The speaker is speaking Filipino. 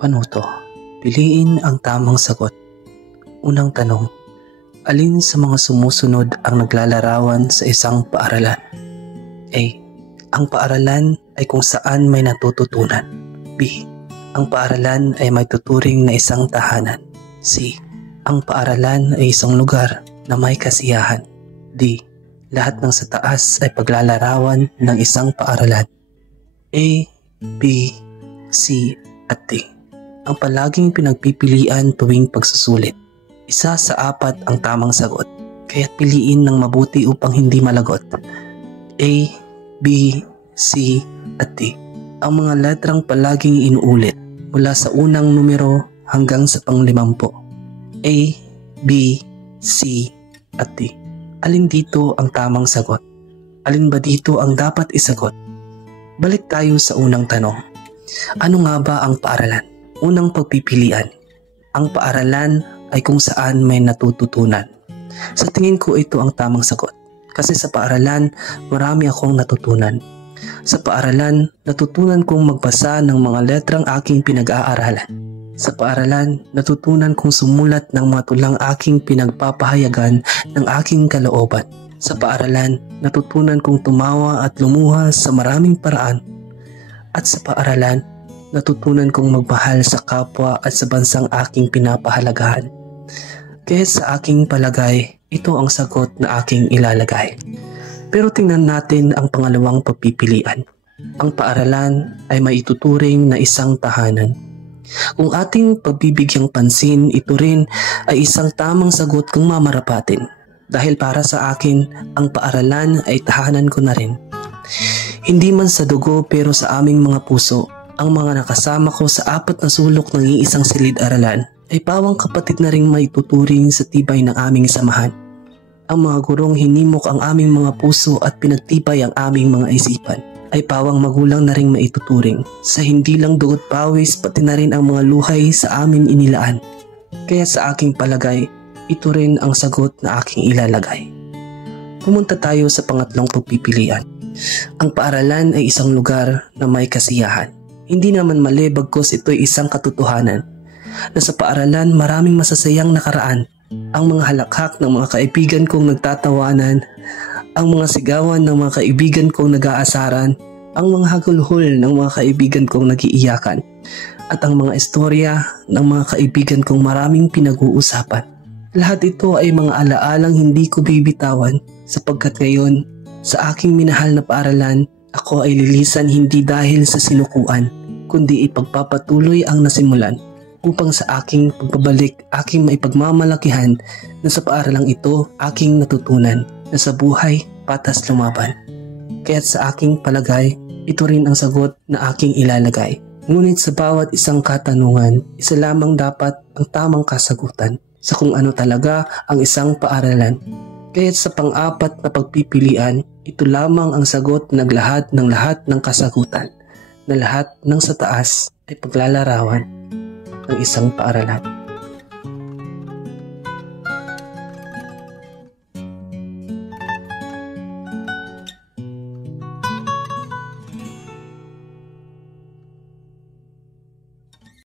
Panuto, piliin ang tamang sagot. Unang tanong, alin sa mga sumusunod ang naglalarawan sa isang paaralan? A. Ang paaralan ay kung saan may natututunan. B. Ang paaralan ay may tuturing na isang tahanan. C. Ang paaralan ay isang lugar na may kasiyahan. D. Lahat ng sa taas ay paglalarawan ng isang paaralan. A, B, C, at D. Ang palaging pinagpipilian tuwing pagsusulit. Isa sa apat ang tamang sagot, kaya't piliin ng mabuti upang hindi malagot. A, B, C, at D. Ang mga letrang palaging inuulit mula sa unang numero hanggang sa pang-50. A, B, C, at D. Alin dito ang tamang sagot? Alin ba dito ang dapat isagot? Balik tayo sa unang tanong. Ano nga ba ang paaralan? Unang pagpipilian. Ang paaralan ay kung saan may natututunan. Sa tingin ko ito ang tamang sagot. Kasi sa paaralan, marami akong natutunan. Sa paaralan, natutunan kong magbasa ng mga letrang aking pinag-aaralan. Sa paaralan, natutunan kong sumulat ng mga tulang aking pinagpapahayagan ng aking kalooban. Sa paaralan, natutunan kong tumawa at lumuha sa maraming paraan. At sa paaralan, natutunan kong magmahal sa kapwa at sa bansang aking pinapahalagahan. Kaya sa aking palagay, ito ang sagot na aking ilalagay. Pero tingnan natin ang pangalawang pagpipilian. Ang paaralan ay maituturing na isang tahanan. Kung ating pagbibigyang pansin, ito rin ay isang tamang sagot kung mamarapatin. Dahil para sa akin, ang paaralan ay tahanan ko na rin. Hindi man sa dugo pero sa aming mga puso, ang mga nakasama ko sa apat na sulok ng iisang silid-aralan ay pawang kapatid na ring maituturing sa tibay ng aming samahan. Ang mga gurong hinimok ang aming mga puso at pinagtibay ang aming mga isipan ay pawang magulang na ring maituturing sa hindi lang dugot pawis pati na rin ang mga luhay sa amin inilaan. Kaya sa aking palagay, ito rin ang sagot na aking ilalagay. Pumunta tayo sa pangatlong pagpipilian. Ang paaralan ay isang lugar na may kasiyahan. Hindi naman mali bagkus ito'y isang katotohanan na sa paaralan maraming masasayang nakaraan. Ang mga halakhak ng mga kaibigan kong nagtatawanan, ang mga sigawan ng mga kaibigan kong nag-aasaran, ang mga hagulhol ng mga kaibigan kong nag-iiyakan, at ang mga istorya ng mga kaibigan kong maraming pinag-uusapan. Lahat ito ay mga alaalang hindi ko bibitawan sapagkat ngayon sa aking minahal na paaralan, ako ay lilisan hindi dahil sa sinukuan, kundi ipagpapatuloy ang nasimulan upang sa aking pagbabalik aking maipagmamalakihan na sa paaralang ito aking natutunan na sa buhay patas lumaban. Kaya't sa aking palagay, ito rin ang sagot na aking ilalagay. Ngunit sa bawat isang katanungan, isa lamang dapat ang tamang kasagutan sa kung ano talaga ang isang paaralan. Kaya't sa pang-apat na pagpipilian, ito lamang ang sagot na lahat ng kasagutan, na lahat ng sa taas ay paglalarawan ng isang paaralan.